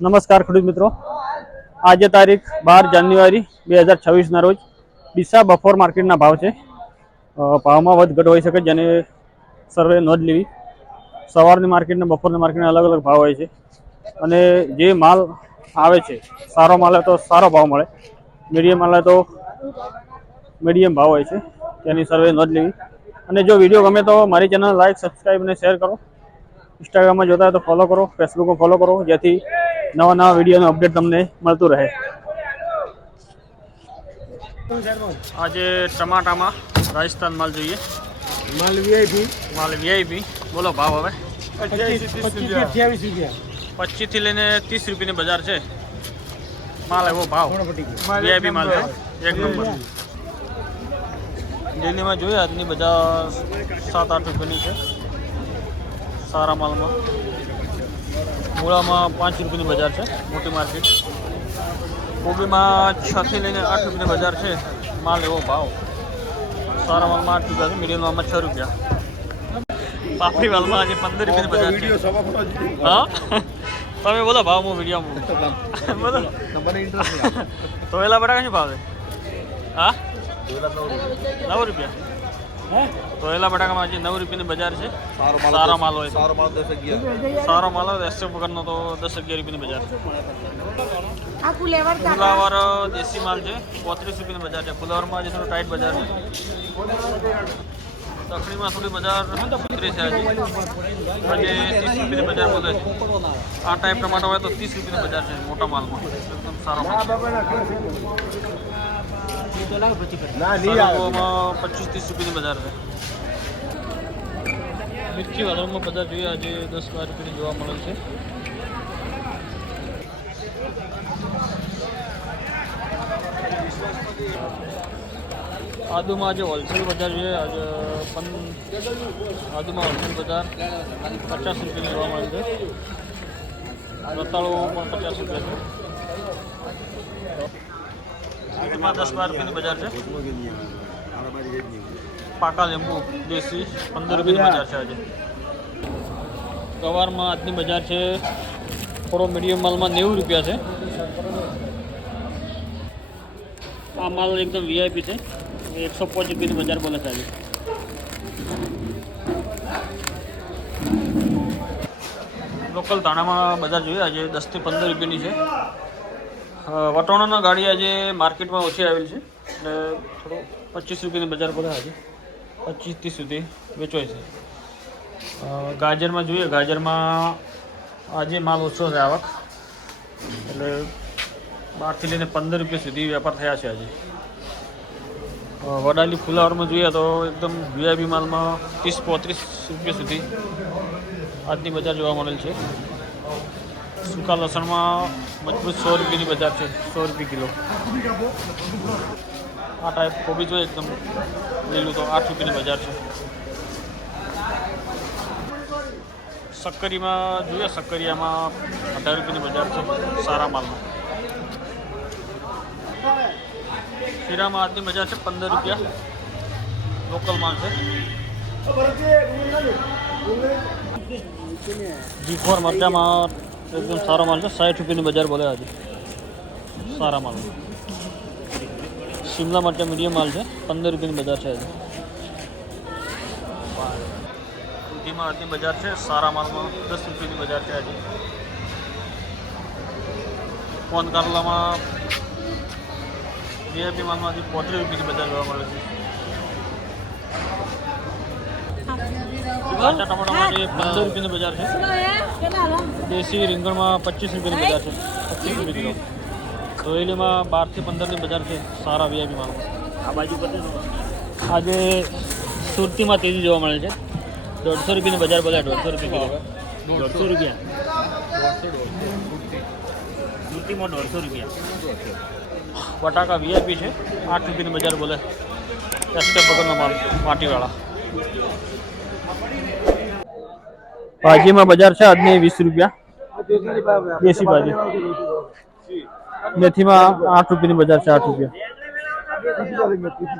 નમસ્કાર ખેડૂત મિત્રો, આજે તારીખ 12 જાન્યુઆરી 2026 ના રોજ ડીસા બફોર માર્કેટના ભાવ છે. ભાવમાં વધઘટ હોઈ શકે, જેને સર્વે નોંધ લેવી. સવારની માર્કેટને બપોરની માર્કેટના અલગ અલગ ભાવ હોય છે, અને જે માલ આવે છે સારો માલ હોય તો સારો ભાવ મળે, મીડિયમ માલ હોય તો મીડિયમ ભાવ હોય છે, તેની સર્વે નોંધ લેવી. અને જો વિડીયો ગમે તો મારી ચેનલ લાઈક, સબસ્ક્રાઈબ અને શેર કરો. ઇન્સ્ટાગ્રામમાં જોતા હોય તો ફોલો કરો, ફેસબુકમાં ફોલો કરો, જેથી નવા નવા વિડીયોનું અપડેટ તમને મળતું રહે. આજે ટમાટામાં રાજસ્થાન માલ જોઈએ. વીઆઈપી બોલો ભાવ હવે 25 થી લઈને 30 રૂપિયાની બજાર છે. માલ એવો ભાવ વીઆઈપી માલ છે, એક નંબર. દિલ્હીમાં જોઈએ આજની બજાર 7-8 રૂપિયાની છે. સારા માલમાં મૂળામાં 5 રૂપિયાની બજાર છે, મોટી માર્કેટ. કોબીમાં 6 થી લઈને 8 રૂપિયાની બજાર છે. માલ એવો ભાવ સારા માલમાં 8 રૂપિયા છે, મીડિયમ માલમાં 6 રૂપિયા. પાપડી માલમાં આજે 15 રૂપિયાની બજાર છે. હા તમે બોલો ભાવ, હું વિડીયોમાં બોલો. તો એલા બટાકા શું ભાવ છે? હા 9 રૂપિયા. તો એલા બટાકામાં આજે 9 રૂપિયાની બજાર છે. સારો માલ હોય, સારો માલ હોય 10 પકડનો તો 10-11 રૂપિયાની બજાર છે. ફુલાવર દેશી માલ છે, 35 રૂપિયાની બજાર છે. ફુલાવરમાં આજે થોડું ટાઈટ બજાર છે. દક્ષિણમાં થોડી બજાર ઉતરી છે. આજે 30 રૂપિયાની બજાર બોલે છે. આ ટાઈપ ટમાટો હોય તો 30 રૂપિયાની બજાર છે, મોટા માલમાં એકદમ સારો માલ. 25-30 રૂપિયાની બજાર છે. મિર્ચી વાળામાં બજાર જોઈએ આજે 10-12 રૂપિયાની જોવા મળે છે. આદુમાં આજે હોલસેલ બજાર જોઈએ. આજે આદુમાં હોલસેલ બજાર 50 રૂપિયાની જોવા મળે છે. રતાળો પણ 50 રૂપિયા છે. 10-12 રૂપિયાની બજાર છે. પાકા લીંબુ દેશી 15 રૂપિયાની બજાર છે. આજે ગવારમાં આજની બજાર છે થોડો મીડિયમ માલમાં 90 રૂપિયા છે. આ માલ એકદમ વીઆઈપી છે, 105 રૂપિયાની બજાર બોલે છે. આજે લોકલ ધાણામાં બજાર જોઈએ આજે 10 થી 15 રૂપિયાની છે. વટોણાના ગાડી આજે માર્કેટમાં ઓછી આવેલી છે, એટલે થોડું 25 રૂપિયાની બજાર બોલે. આજે 25-30 સુધી વેચાય છે. ગાજરમાં જોઈએ, ગાજરમાં આજે માલ ઓછો છે આવક, એટલે 12 થી લઈને 15 રૂપિયા સુધી વેપાર થયા છે. આજે વડાલી ફુલાવરમાં જોઈએ તો એકદમ વીઆઈપી માલમાં 30-35 રૂપિયા સુધી આજની બજાર જોવા મળેલ છે. સૂકા લસણમાં મજબૂત 100 રૂપિયાની બજાર છે, 100 રૂપિયા કિલો. આ ટાઈપ કોબી જોઈએ એકદમ લીલું તો 8 રૂપિયાની બજાર છે. શક્કરીમાં જોઈએ, શક્કરિયામાં 18 રૂપિયાની બજાર છે, સારા માલમાં. ખીરામાં આજની બજાર છે 15 રૂપિયા, લોકલ માલ છે. G4 મરચામાં એકદમ સારો માલ છે, 60 રૂપિયાની બજાર બોલે આજે, સારા માલ. શિમલા મરચા મીડિયમ માલ છે, 15 રૂપિયાની બજાર છે. આજે દૂધીમાં આજની બજાર છે, સારા માલમાં 10 રૂપિયાની બજાર છે. આજે કોન કારલામાં વીઆઈપી માલમાં આજે 35 રૂપિયાની બજાર જોવા મળે છે. કાચા ટમાટામાં આજે 15 રૂપિયાની બજાર છે. દેશી રીંગણમાં 25 રૂપિયાની બજાર છે, 25 રૂપિયા કિલો. રોયલીમાં 12 થી 15ની બજાર છે, સારા વીઆઈપી માલમાં. આ બાજુ પર આજે સુરતીમાં તેજી જોવા મળે છે, 150 રૂપિયાની બજાર બોલે, 150 રૂપિયા કિલો. 150 રૂપિયા સુરતીમાં 150 રૂપિયા. બટાકા વીઆઈપી છે, 8 રૂપિયાની બજાર બોલે, એસકે બગરનો માલ માટીવાળા. ભાજીમાં બજાર છે આજની 20 રૂપિયા, દેશી ભાજી. મેથીમાં 8 રૂપિયાની બજાર છે, 8 રૂપિયા.